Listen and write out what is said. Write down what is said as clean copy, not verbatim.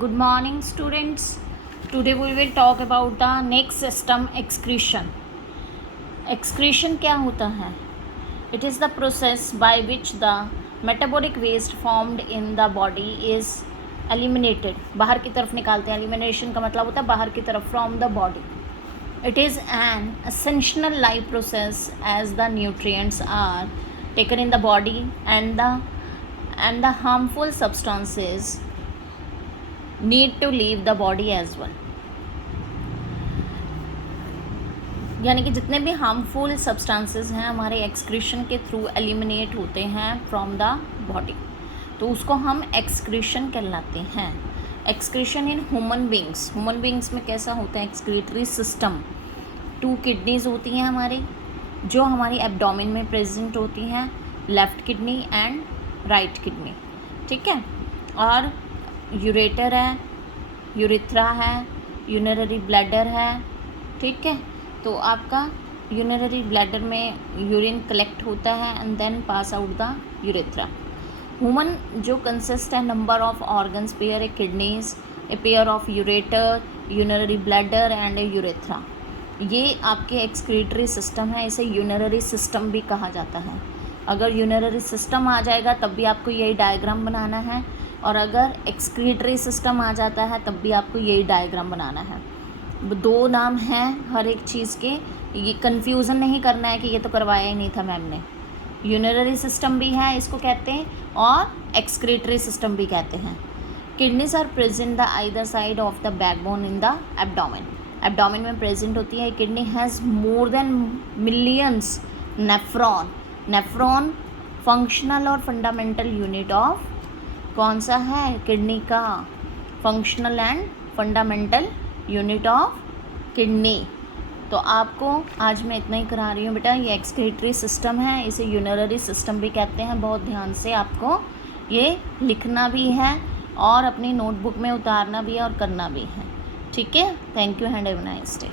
Good morning, students. Today we will talk about the next system, excretion. Excretion क्या होता है? It is the process by which the metabolic waste formed in the body is eliminated. बाहर की तरफ निकालते हैं. Elimination का मतलब होता है बाहर की तरफ, from the body. It is an essential life process as the nutrients are taken in the body and the harmful substances need to leave the body as well. यानी कि जितने भी हार्मफुल सब्सटेंसेस हैं हमारे एक्सक्रीशन के through eliminate होते हैं from the body, तो उसको हम एक्सक्रीशन कहलाते हैं. एक्सक्रीशन इन ह्यूमन बींग्स में कैसा होता है? Excretory system. 2 किडनीज होती हैं हमारी, जो हमारी एब्डोमेन में प्रेजेंट होती हैं, left kidney and right kidney. ठीक है. और यूरेटर है, यूरिथ्रा है, यूरिनरी ब्लैडर है. ठीक है. तो आपका यूरिनरी ब्लैडर में यूरिन कलेक्ट होता है and then pass out the urethra. Human जो कंसिस्ट है number of organs, pair a kidneys, a pair of ureter, urinary bladder and a urethra. ये आपके एक्सक्रीटरी सिस्टम है. इसे यूरिनरी सिस्टम भी कहा जाता है. अगर यूरिनरी सिस्टम आ जाएगा तब भी आपको यही डायग्राम बनाना है, और अगर एक्सक्रीटरी सिस्टम आ जाता है तब भी आपको यही डायग्राम बनाना है. 2 नाम हैं हर एक चीज़ के. ये कन्फ्यूज़न नहीं करना है कि ये तो करवाया ही नहीं था मैम ने. यूरिनरी सिस्टम भी है, इसको कहते हैं, और एक्सक्रीटरी सिस्टम भी कहते हैं. Kidneys are present the either side of the backbone in the abdomen. Abdomen में प्रेजेंट होती है. Kidney has more than millions nephron functional और फंडामेंटल यूनिट ऑफ. कौन सा है? किडनी का functional and fundamental unit of kidney. तो आपको आज मैं इतना ही करा रही हूँ बेटा. ये एक्सक्रीटरी सिस्टम है, इसे यूरिनरी सिस्टम भी कहते हैं. बहुत ध्यान से आपको ये लिखना भी है और अपनी नोटबुक में उतारना भी है और करना भी है. ठीक है. Thank you and have a nice day.